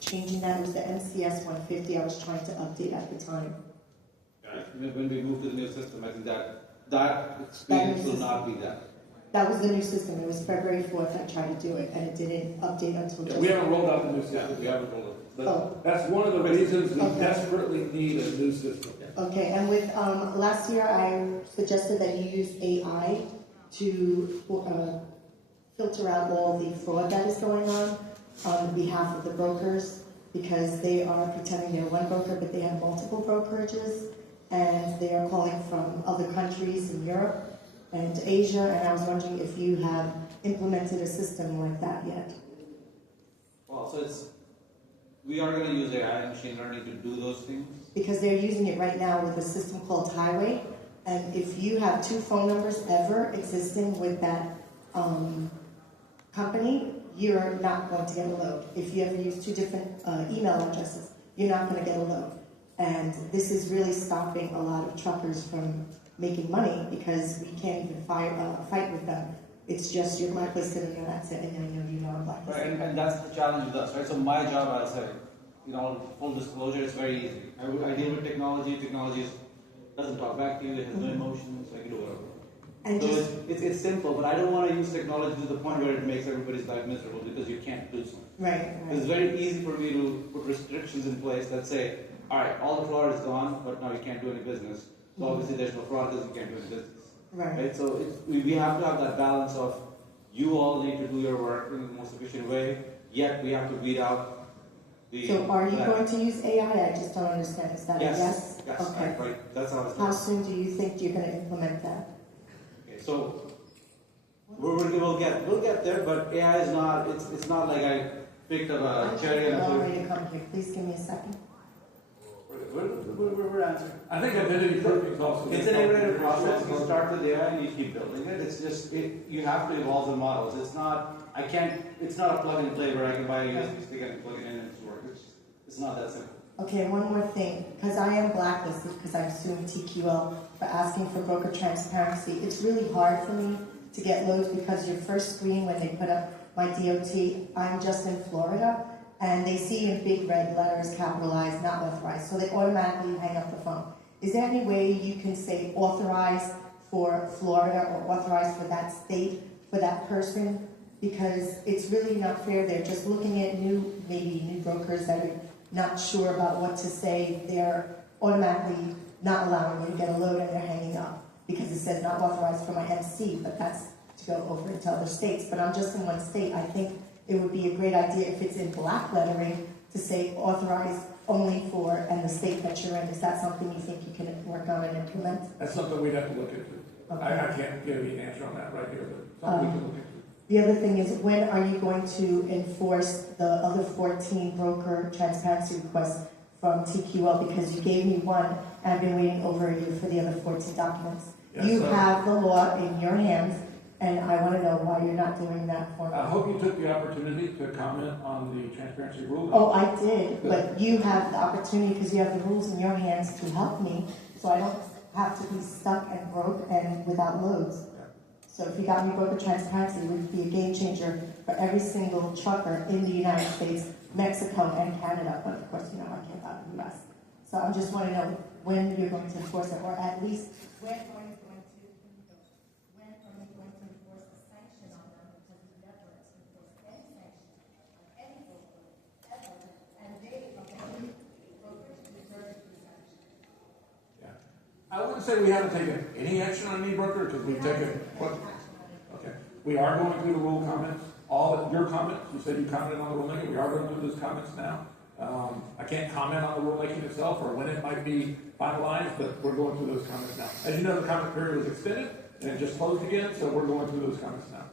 changing that. It was the MCS 150 I was trying to update at the time. When we move to the new system, I think that experience will not be that. That was the new system. It was February 4th I tried to do it, and it didn't update until Yeah, just... we haven't rolled out the new system. We haven't rolled it. But Oh. that's one of the reasons we Okay. desperately need a new system. Okay, and with last year I suggested that you use AI to filter out all the fraud that is going on behalf of the brokers, because they are pretending they're one broker, but they have multiple brokerages, and they are calling from other countries in Europe and Asia, and I was wondering if you have implemented a system like that yet. Well, so we are going to use AI and machine learning to do those things. Because they're using it right now with a system called Highway, and if you have two phone numbers ever existing with that company, you're not going to get a load. If you ever use two different email addresses, you're not going to get a load. And this is really stopping a lot of truckers from making money, because we can't even fight with them. It's just you're blacklisted and that's it, and I know you know I'm blacklisted. Right, and that's the challenge with us, right? So my job, I'll say, full disclosure, it's very easy. I deal with technology. Technology doesn't talk back to you. It has no emotions. I can do whatever. And So just, it's simple, but I don't want to use technology to the point where it makes everybody's life miserable, because you can't do so. right. It's very easy for me to put restrictions in place that say, all right, all the fraud is gone, but now you can't do any business. So obviously there's no fraud because you can't do any business. Right. So we have to have that balance of, you all need to do your work in the most efficient way, yet we have to weed out the... So are you going to use AI? I just don't understand. Is that a yes? Yes, Okay. right. That's how it's How done. soon do you think you're going to implement that? Okay, so we'll get there, but AI is not, it's not like I picked up a cherry and I'm I ready to come here. Please give me a second. we're answering. I think identity proofing is also. It's an iterative process. You start with AI and you keep building it. It's just, you have to evolve the models. It's not a plug and play where I can buy a USB stick and plug it in and it's working. It's not that simple. Okay, one more thing, because I am blacklisted because I'm suing TQL for asking for broker transparency. It's really hard for me to get loads because your first screen when they put up my DOT, I'm just in Florida, and they see in big red letters, capitalized, not authorized, so they automatically hang up the phone. Is there any way you can say authorized for Florida or authorized for that state, for that person? Because it's really not fair. They're just looking at maybe new brokers that are not sure about what to say. They're automatically not allowing you to get a load and they're hanging up because it says not authorized for my MC, but that's to go over into other states. But I'm just in one state. I think it would be a great idea if it's in black lettering to say authorized only for and the state that you're in. Is that something you think you can work on and implement? That's something we'd have to look into. Okay. I can't give you an answer on that right here, but something we can look into. The other thing is, when are you going to enforce the other 14 broker transparency requests from TQL? Because you gave me one, and I've been waiting over a year for the other 14 documents. Yes, You sir. have the law in your hands, and I want to know why you're not doing that for me. I hope you took the opportunity to comment on the transparency rule. Oh, I did, but you have the opportunity because you have the rules in your hands to help me, so I don't have to be stuck and broke and without loads. So if you got me broker transparency, it would be a game changer for every single trucker in the United States, Mexico, and Canada. But of course, I can't out of the U.S. So I just want to know when you're going to enforce it, or at least when are you going to enforce a sanction on them, because you never enforce any sanction on any broker ever, and they brokers deserve to be sanctioned. Yeah. I wouldn't say we haven't taken any action on any broker, because we've taken, okay. We are going through the rule comments, all of your comments. You said you commented on the rulemaking. We are going through those comments now. I can't comment on the rulemaking itself or when it might be finalized, but we're going through those comments now. As you know, the comment period was extended and it just closed again, so we're going through those comments now.